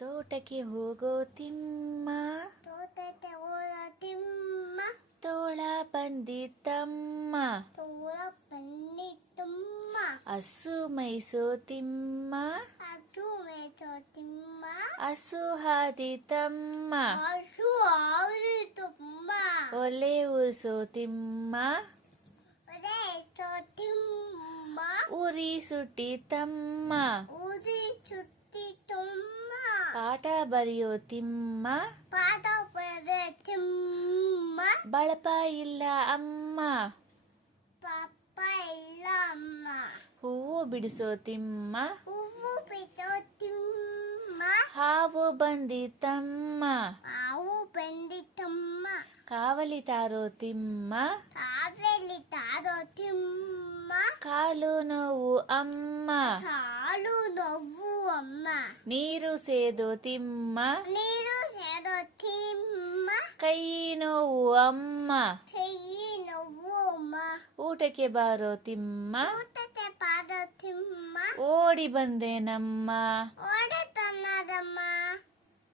ತೋಟಕ್ಕೆ ಹೋಗೋ ತಿಮ್ಮ ತೋಟಕ್ಕೆ ಹೋದ ತಿಮ್ಮ ತೋಳ ಬಂದಿತ್ತಮ್ಮ ತೋಳ ಬನ್ನಿ ತುಂಬ ಹಸು ಮೈಸೋ ತಿಮ್ಮ ಅದು ಮೇಚೋ ತಿಮ್ಮ ಹಸು ಹಾದಿತಮ್ಮ ಹಸು ಆವಲಿ ತುಂಬ ಒಲೆ ಉರ್ಸೋ ತಿಮ್ಮ ಒಡೆ ಚೋ ತಿಮ್ಮ ಉರಿ ಸುಟ್ಟಿತಮ್ಮ ಊದಿ ಸುತ್ತಿ ತುಂಬ ಪಾಠ ಬರೆಯೋ ತಿಮ್ಮ. ಪಾಠ ಬರೆಯೋ ತಿಮ್ಮ. ಬಳಪ ಇಲ್ಲ ಅಮ್ಮ. ಪಾಪ ಇಲ್ಲ ಅಮ್ಮ. ಹೂವು ಬಿಡಿಸೋ ತಿಮ್ಮ. ಹೂವು ಬಿಡಿಸೋ ತಿಮ್ಮ. ಹಾವು ಬಂದಿತಮ್ಮ ಹಾವು ಬಂದಿತ್ತಮ್ಮ ಕಾವಲಿ ತಾರೋ ತಿಮ್ಮ. ಕಾವಲಿ ತಾರೋ ತಿಮ್ಮ. ಕಾಲು ನೋವು ಅಮ್ಮ. ಕಾಲು ನೋವು ಅಮ್ಮ ನೀರು ಸೇದು ತಿಮ್ಮ. ನೀರು ಸೇದು ತಿಮ್ಮ. ಕೈ ನೋವು ಅಮ್ಮ. ಕೈ ನೋವು ಅಮ್ಮ. ಊಟಕ್ಕೆ ಬಾರೋ ತಿಮ್ಮ. ಊಟಕ್ಕೆ ಬಾರೋ ತಿಮ್ಮ. ಓಡಿ ಬಂದೆ ನಮ್ಮ.